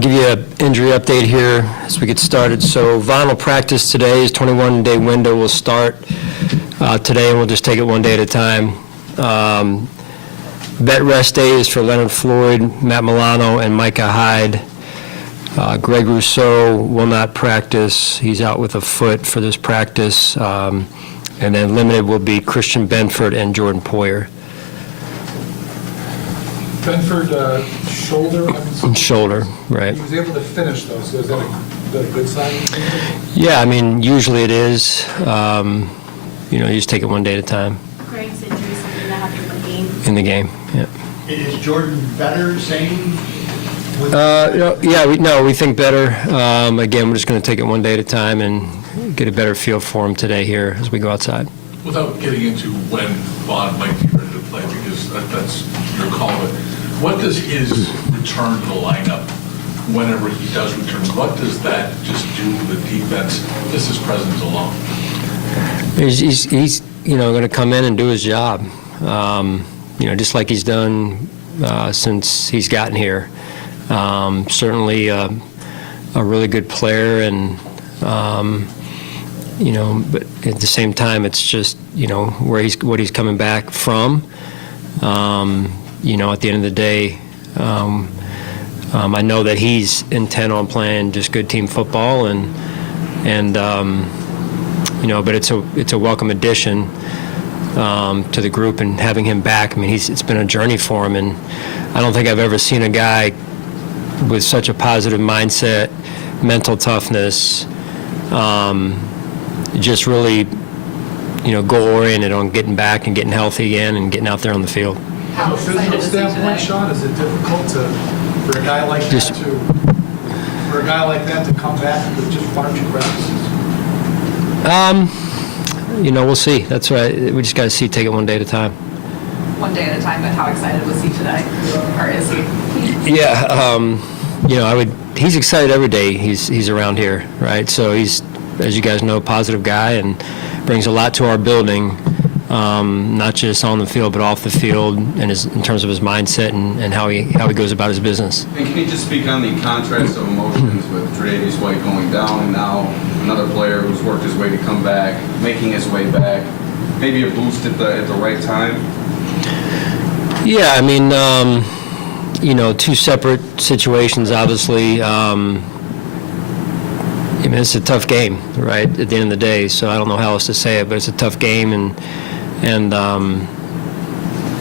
Give you an injury update here as we get started. So Vaughn will practice today. His 21-day window will start today, and we'll just take it one day at a time. Bet rest day is for Leonard Floyd, Matt Milano, and Micah Hyde. Greg Rousseau will not practice. He's out with a foot for this practice. And then limited will be Christian Benford and Jordan Poyer. Benford, shoulder? Shoulder, right. He was able to finish, though, so is that a good sign? Yeah, I mean, usually it is. You just take it one day at a time. Greg's injury, something that happened in the game? In the game, yeah. Is Jordan better, same? We think better. Again, we're just going to take it one day at a time and get a better feel for him today here as we go outside. Without getting into when Vaughn might be ready to play, because that's your call, but what does his return to the lineup, whenever he does return, what does that just do to the defense, just his presence alone? He's going to come in and do his job, just like he's done since he's gotten here. Certainly a really good player, and but at the same time, it's just what he's coming back from. At the end of the day, I know that he's intent on playing just good team football, but it's a welcome addition to the group, and having him back. I mean, it's been a journey for him, and I don't think I've ever seen a guy with such a positive mindset, mental toughness, just really, goal-oriented on getting back and getting healthy again and getting out there on the field. From a physical standpoint, Sean, is it difficult for a guy like that to come back with just one or two practices? We'll see. That's right. We just got to see. Take it one day at a time. One day at a time, but how excited was he today? Or is he? Yeah, he's excited every day he's around here, right? So he's, as you guys know, a positive guy and brings a lot to our building, not just on the field, but off the field, and in terms of his mindset and how he goes about his business. And can you just speak on the contrast of emotions with Tre'Davious White going down and now another player who's worked his way to come back, making his way back, maybe a boost at the right time? Yeah, I mean, two separate situations, obviously. It's a tough game, right, at the end of the day, so I don't know how else to say it, but it's a tough game, and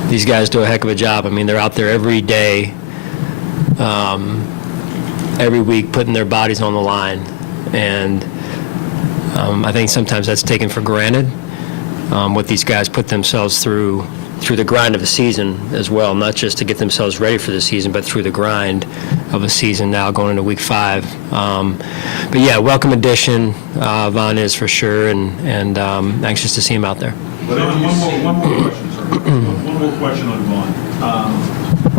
these guys do a heck of a job. I mean, they're out there every day, every week, putting their bodies on the line, and I think sometimes that's taken for granted, what these guys put themselves through the grind of a season as well, not just to get themselves ready for the season, but through the grind of a season now going into week 5. But yeah, welcome addition, Vaughn is for sure, and anxious to see him out there. One more question, sir. One more question on Vaughn.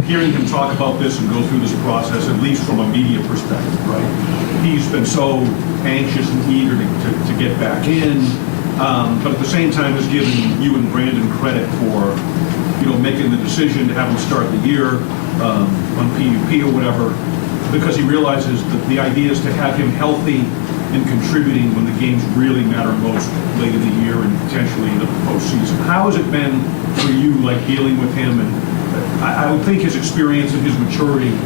Hearing him talk about this and go through this process, at least from a media perspective, right? He's been so anxious and eager to get back in. But at the same time has given you and Brandon credit for, making the decision to have him start the year on PUP or whatever, because he realizes that the idea is to have him healthy and contributing when the games really matter most late in the year and potentially in the postseason. How has it been for you, dealing with him? And I would think his experience and his maturity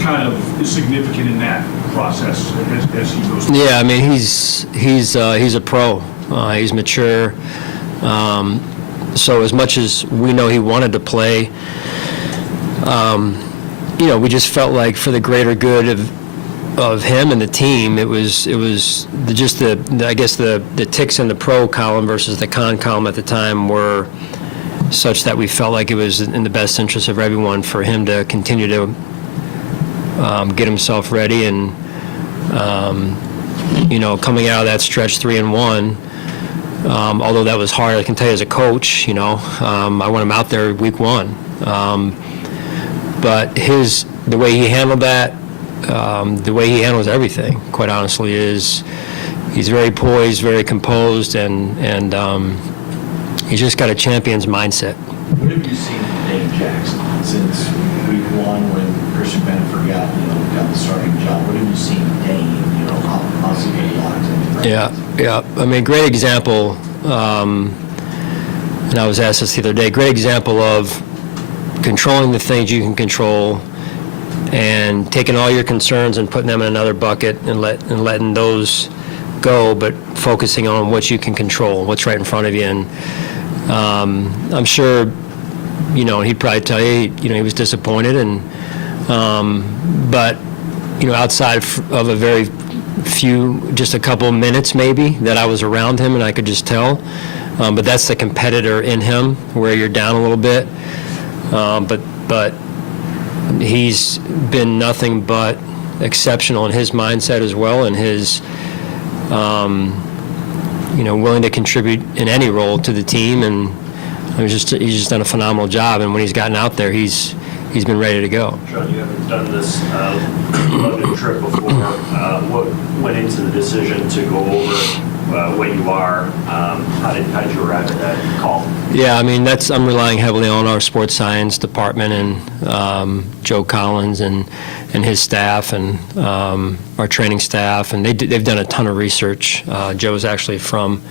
kind of is significant in that process as he goes through. Yeah, I mean, he's a pro. He's mature. So as much as we know he wanted to play, we just felt like for the greater good of him and the team, it was just the ticks in the pro column versus the con column at the time were such that we felt like it was in the best interest of everyone for him to continue to get himself ready and coming out of that stretch 3-1. Although that was hard, I can tell you as a coach, I want him out there week 1. But the way he handled that, the way he handles everything, quite honestly, is he's very poised, very composed, and he's just got a champion's mindset. What have you seen from Dave Jackson since week 1 when Christian Benford got got the starting job, what have you seen Dane, how's he been locked into practice? Yeah. I mean, great example, and I was asked this the other day, great example of controlling the things you can control and taking all your concerns and putting them in another bucket and letting those go, but focusing on what you can control, what's right in front of you. And I'm sure, he'd probably tell you, he was disappointed, and but outside of a very few, just a couple of minutes maybe that I was around him and I could just tell. But that's the competitor in him, where you're down a little bit. But he's been nothing but exceptional in his mindset as well, and his willing to contribute in any role to the team, and he's just done a phenomenal job. And when he's gotten out there, he's been ready to go. John, you haven't done this London trip before. What went into the decision to go over what you are? How did you arrive at that call? Yeah, I mean, I'm relying heavily on our sports science department and Joe Collins and his staff, and our training staff, and they've done a ton of research. Joe's actually from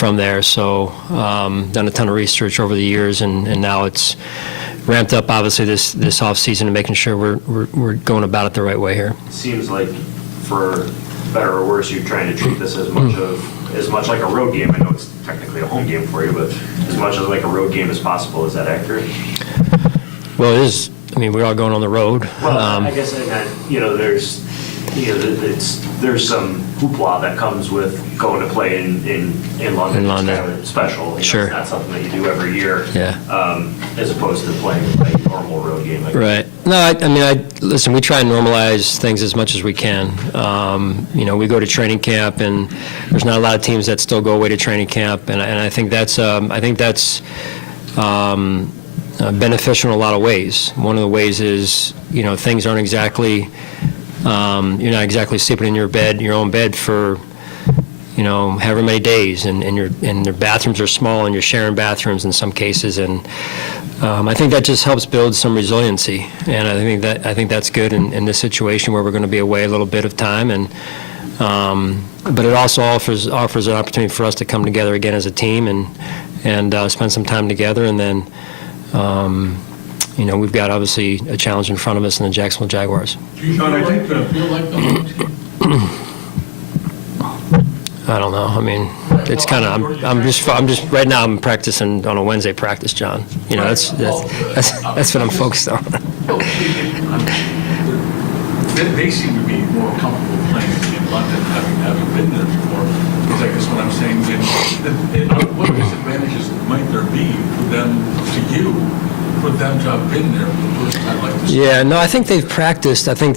there, so done a ton of research over the years, and now it's ramped up, obviously, this off season, and making sure we're going about it the right way here. Seems like, for better or worse, you're trying to treat this as much like a road game. I know it's technically a home game for you, but as much as like a road game as possible. Is that accurate? Well, it is. I mean, we're all going on the road. Well, I guess there's some hoopla that comes with going to play in London. In London. It's kind of special. Sure. It's not something that you do every year. Yeah. As opposed to playing a normal road game. Right. No, listen, we try and normalize things as much as we can. We go to training camp, and there's not a lot of teams that still go away to training camp, and I think that's beneficial in a lot of ways. One of the ways is, things aren't exactly, you're not exactly sleeping in your own bed for, however many days, and their bathrooms are small, and you're sharing bathrooms in some cases, and I think that just helps build some resiliency, and I think that's good in this situation where we're going to be away a little bit of time, and but it also offers an opportunity for us to come together again as a team and spend some time together, and then we've got obviously a challenge in front of us in the Jacksonville Jaguars. Do you feel like the home team? I don't know. I mean, it's kind of. I'm just right now. I'm practicing on a Wednesday practice, John. That's what I'm focused on. They seem to be more comfortable playing in London, having been there before. Because I guess what I'm saying is, what disadvantages might there be for them to have been there for the first time like this? Yeah. No, I think they've practiced. I think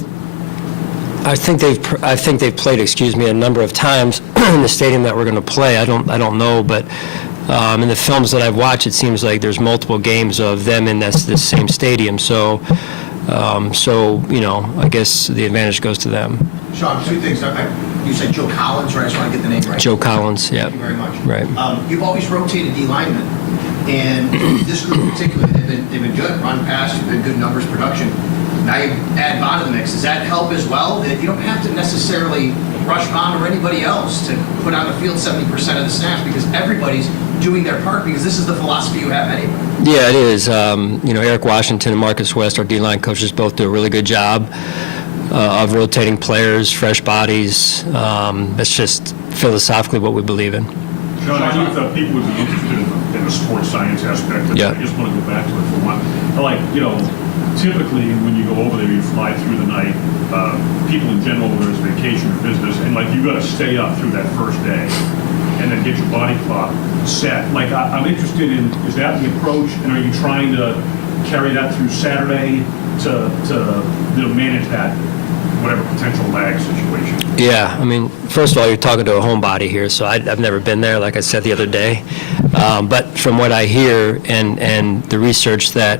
they've played, a number of times in the stadium that we're going to play. I don't know, but in the films that I've watched, it seems like there's multiple games of them in this same stadium. So I guess the advantage goes to them. Sean, two things. You said Joe Collins, right? I just want to get the name right. Joe Collins, yeah. Thank you very much. Right. You've always rotated D linemen, and this group in particular, they've been good. Run pass, you've been good numbers, production. Now you add Bond to the mix. Does that help as well? That you don't have to necessarily rush Bond or anybody else to put on the field 70% of the snaps, because everybody's doing their part, because this is the philosophy you have anyway. Yeah, it is. Eric Washington and Marcus West, our D-line coaches, both do a really good job of rotating players, fresh bodies. That's just philosophically what we believe in. John, I think that people would be interested in the sports science aspect. Yeah. I just want to go back to it for one. Typically, when you go over there, you fly through the night. People in general, whether it's vacation or business, and you got to stay up through that first day, and then get your body clock set. I'm interested in, is that the approach, and are you trying to carry that through Saturday to manage that whatever potential lag situation? Yeah, I mean, first of all, you're talking to a homebody here, so I've never been there, like I said the other day. But from what I hear and the research that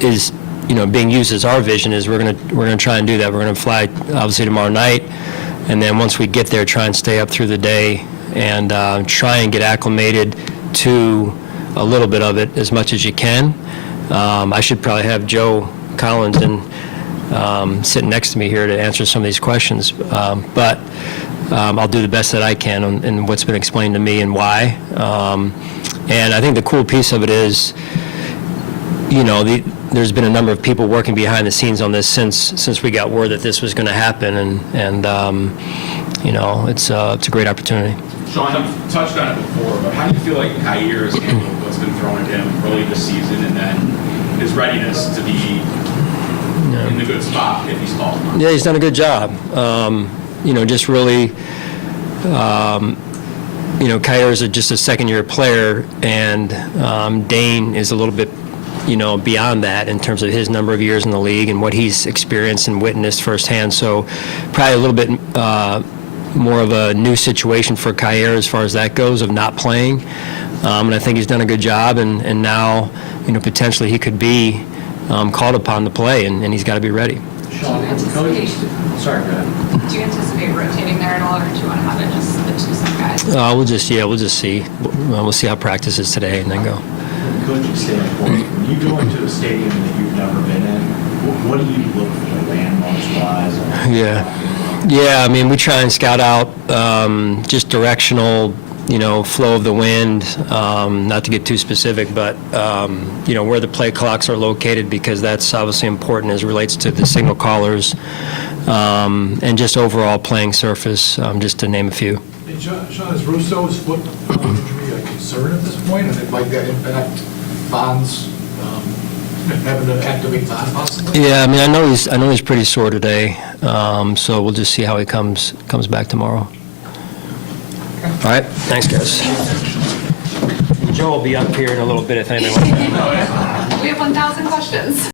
is being used as our vision is we're gonna try and do that. We're gonna fly obviously tomorrow night, and then once we get there, try and stay up through the day and try and get acclimated to a little bit of it as much as you can. I should probably have Joe Collins and sitting next to me here to answer some of these questions. But I'll do the best that I can in what's been explained to me and why. And I think the cool piece of it is, you know, there's been a number of people working behind the scenes on this since we got word that this was going to happen, and you know, it's a great opportunity. Sean, you've touched on it before, but how do you feel like Kyer has handled what's been thrown at him early this season, and then his readiness to be in the good spot if he's called? Yeah, he's done a good job. You know, just really, you know, Kyer is just a second-year player, and Dane is a little bit, you know, beyond that in terms of his number of years in the league and what he's experienced and witnessed firsthand. So probably a little bit more of a new situation for Kyer as far as that goes, of not playing. And I think he's done a good job, and now, you know, potentially he could be called upon to play, and he's got to be ready. Sean, Sorry, go ahead. Do you anticipate rotating there at all, or do you want to have it just the two same guys? We'll just see. We'll see how practice is today and then go. From a coaching standpoint, when you go into a stadium that you've never been in, what do you look for landmarks-wise? Yeah, I mean, we try and scout out just directional, you know, flow of the wind, not to get too specific, but, you know, where the play clocks are located, because that's obviously important as it relates to the signal callers, and just overall playing surface, just to name a few. Hey, Sean, is Russo's foot injury a concern at this point, and it might that impact Bond's having to activate Bond possibly? Yeah, I mean, I know he's pretty sore today, so we'll just see how he comes back tomorrow. All right, thanks, guys. Joe will be up here in a little bit if anyone wants to. We have 1,000 questions.